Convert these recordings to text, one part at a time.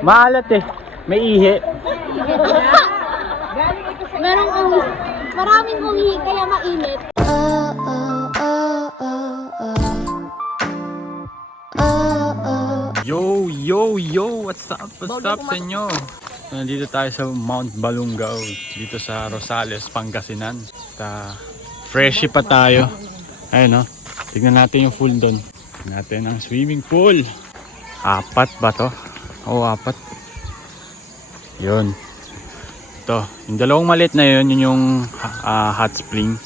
Maalat eh. May ihi. Merong uwi. Maraming uwi, kaya mainit. Yo, yo, yo! What's up? What's up sa inyo? Nandito tayo sa Mount Balungaw. Dito sa Rosales, Pangasinan. Ta freshy pa tayo. Ayun no. Tignan natin yung pool doon. Tignan natin ang swimming pool. Apat ba to? Oo, apat. Yun. Ito. Yung dalawang maliit na yun, yun yung ah, hot spring.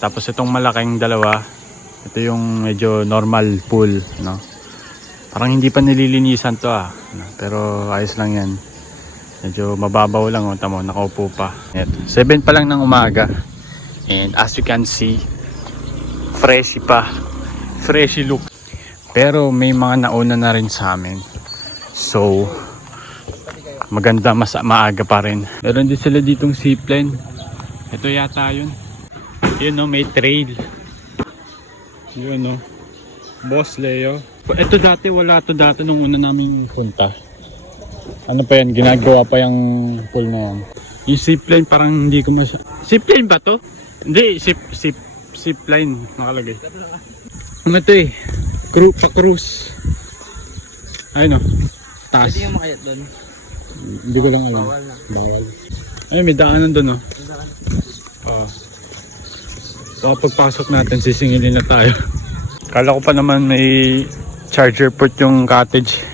Tapos itong malaking dalawa, ito yung medyo normal pool, no? Parang hindi pa nililinisan to ah. No, Pero ayos lang yan. Medyo mababaw lang oh, tamo, nakaupo pa. Ito. 7 pa lang ng umaga. And as you can see, freshy pa. Freshy look. Pero may mga nauna na rin sa amin. So, maganda mas maaga pa rin. Meron din sila ditong zipline. Ito yata yun. Yun no, may trail. Yun no. Boss Leo. Ito dati, wala to dati nung una namin punta. Ano pa yan, ginagawa pa yung pool na yan. Yung zipline parang hindi ko masya... Zipline ba to? Hindi, zip, zip, zipline nakalagay. Ano to eh? Cru pa cruise. Ayun o. Taas. Pwede yung makayat doon. Hindi ko lang alam. Bawal na. Bawal. Ay, may daanan doon, no? Oo. So, pagpasok natin, sisingilin na tayo. Kala ko pa naman may charger port yung cottage.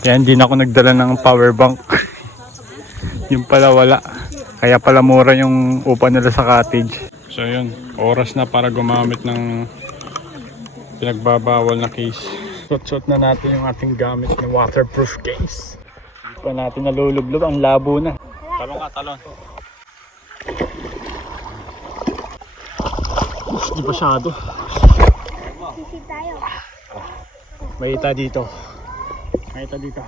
Kaya hindi na ako nagdala ng power bank. yung pala wala. Kaya pala mura yung upa nila sa cottage. So yun, oras na para gumamit ng pinagbabawal na case. Suot-suot na natin yung ating gamit na waterproof case. Hindi pa natin nalulublob, ang labo na. Talon ka, talon. Hindi masyado. Sisig tayo. May ita dito. May ita dito.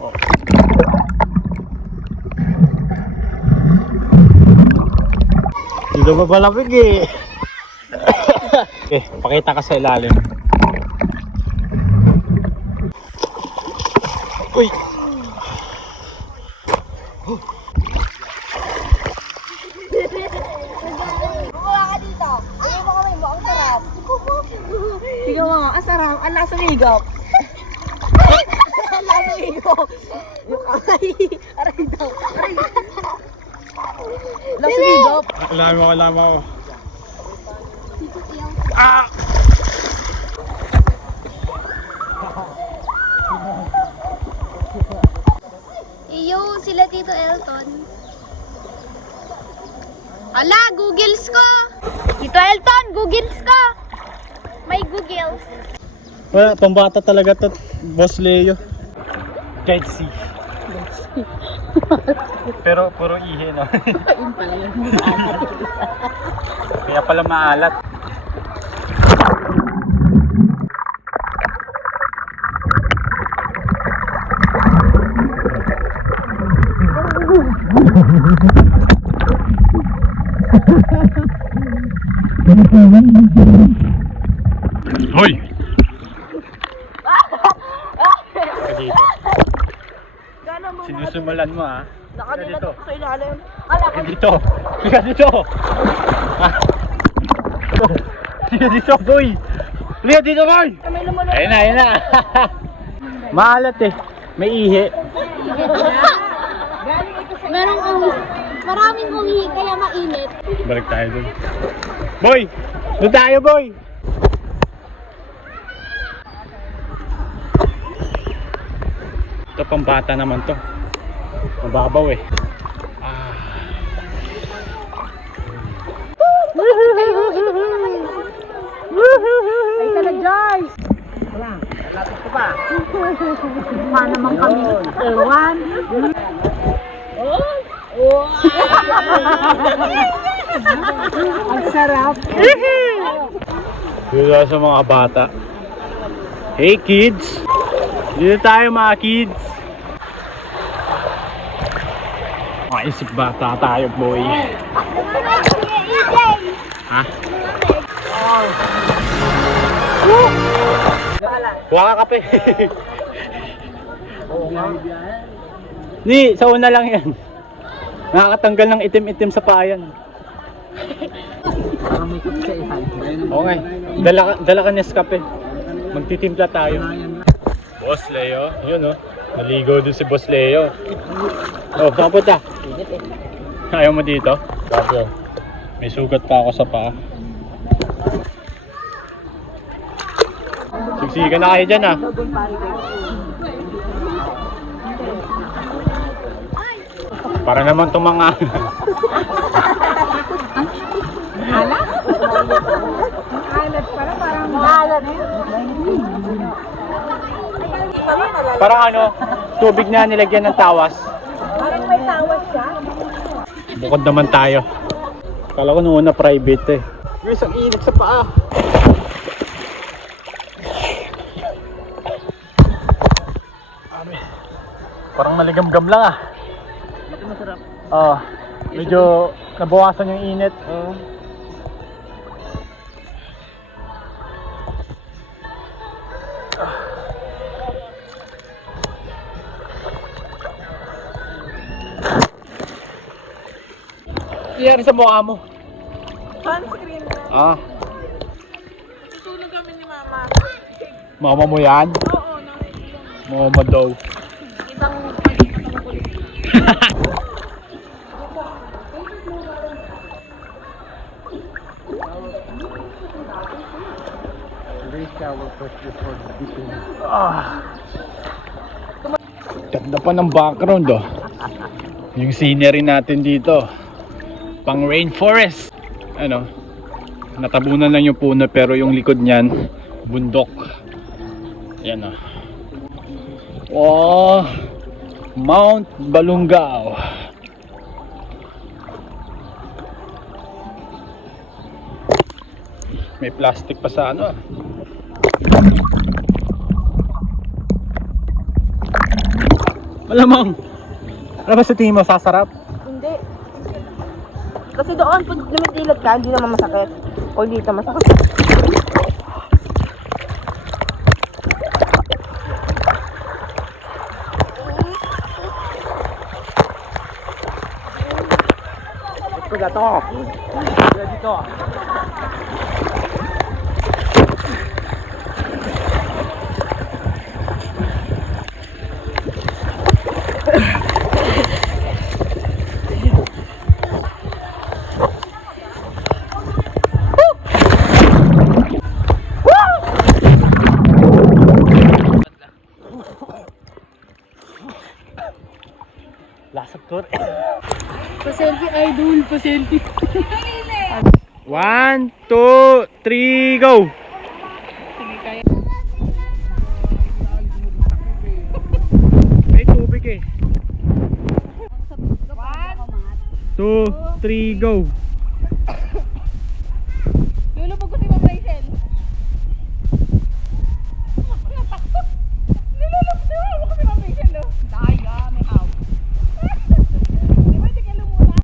Oh. Dito pa palapig eh. okay, pakita ka sa ilalim. Uy! Bumula ka dito. Ayaw mo kami mo, ang sarap. Tingnan mo ang sarap. Ang lasa higop. ang lasa higop. Yung aray. Aray daw. Aray. Lasa higop. Alam mo, alam mo. Ah! Iyo, sila Tito Elton. Ala, googles ko! Tito Elton, googles ko! May googles. Wala, pambata talaga to, Boss Leo. Kahit si. Pero puro ihe na. Kaya pala maalat. Hoy! Gano'n mo. Ah. Nakadilat dito. ako sa ilalim. Ala Ka dito. Ka dito. Ah. Ka dito, boy. Liya dito, boy. Ayun na, ayun na. Maalat eh. May ihi. Galing ito sa Merong uwi. Maraming uwi, kaya mainit. Balik tayo dun. Boy! Doon tayo, boy! Ito pang bata naman to. Mababaw eh. Ah. Ay ka na, Joyce. Wala. Lapit ko pa. Pa naman kami. Ewan. Ang sarap. Dito sa mga bata. Hey kids! Dito tayo mga kids! Mga isip bata tayo boy. Ha? Wala ka kape. Oo nga. Ni, sa una lang yan. Nakakatanggal ng itim-itim sa payan. Parang may kup sa ihan. Okay. Dala ka, dala ka Nescafe. Magtitimpla tayo. Boss Leo, yun oh. Naligo din si Boss Leo. Oh, saan ka punta? Init eh. Ayaw mo dito? Oh. May sugat pa ako sa paa. Siksikan na kayo dyan ah. Para naman itong mga... Alat pala, parang alat eh. Parang ano, tubig na nilagyan ng tawas. Parang may tawas siya. Bukod naman tayo. Kala ko nung una private eh. Guys, ang init sa paa. Parang maligamgam lang ah. Oo. medyo nabawasan yung init. Oo. Nangyari sa mukha mo. Sunscreen na. Ah, Tutulog kami ni mama. mama mo yan? Oo, nang Mama daw. ibang pagkakita ng kulit. Ah. Ganda pa ng background oh. Yung scenery natin dito. Pang rainforest. Ano? Natabunan lang yung puno pero yung likod niyan bundok. Yan oh. Oh, Mount Balungao. May plastic pa sa ano. Malamang. Ano ba sa tingin mo sasarap? Hindi. Kasi doon, pag lumitilat ka, hindi naman masakit. O dito masakit. Ito gato. Dito. To Pa-selfie idol, pa-selfie. One, two, three, go! May tubig eh. Two, three, go!